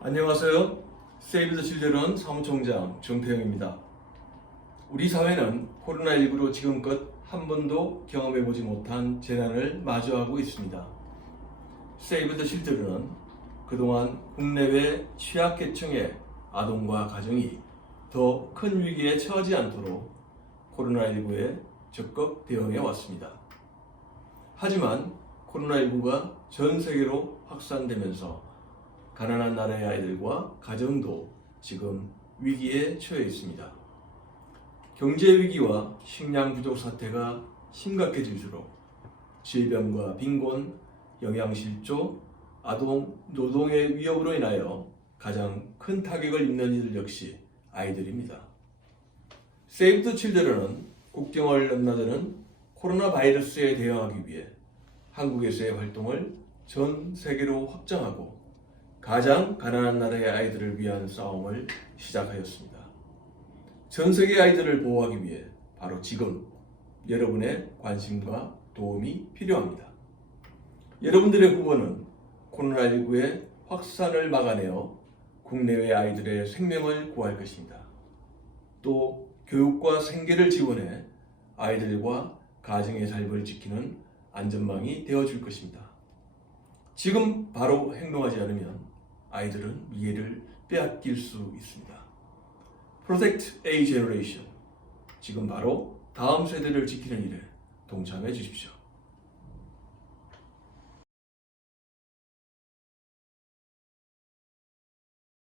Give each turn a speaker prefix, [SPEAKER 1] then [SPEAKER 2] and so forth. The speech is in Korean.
[SPEAKER 1] 안녕하세요. 세이브 더 칠드런 사무총장 정태영입니다. 우리 사회는 코로나19로 지금껏 한 번도 경험해보지 못한 재난을 마주하고 있습니다. 세이브 더 칠드런은 그동안 국내외 취약계층의 아동과 가정이 더 큰 위기에 처하지 않도록 코로나19에 적극 대응해 왔습니다. 하지만 코로나19가 전 세계로 확산되면서 가난한 나라의 아이들과 가정도 지금 위기에 처해 있습니다. 경제 위기와 식량 부족 사태가 심각해질수록 질병과 빈곤, 영양실조, 아동 노동의 위협으로 인하여 가장 큰 타격을 입는 이들 역시 아이들입니다. 세이브 더 칠드런은 국경을 넘나드는 코로나 바이러스에 대응하기 위해 한국에서의 활동을 전 세계로 확장하고 가장 가난한 나라의 아이들을 위한 싸움을 시작하였습니다. 전 세계 아이들을 보호하기 위해 바로 지금 여러분의 관심과 도움이 필요합니다. 여러분들의 후보는 코로나19의 확산을 막아내어 국내외 아이들의 생명을 구할 것입니다. 또 교육과 생계를 지원해 아이들과 가정의 삶을 지키는 안전망이 되어줄 것입니다. 지금 바로 행동하지 않으면 아이들은 미래를 빼앗길 수 있습니다. Protect A Generation. 지금 바로 다음 세대를 지키는 일에 동참해 주십시오.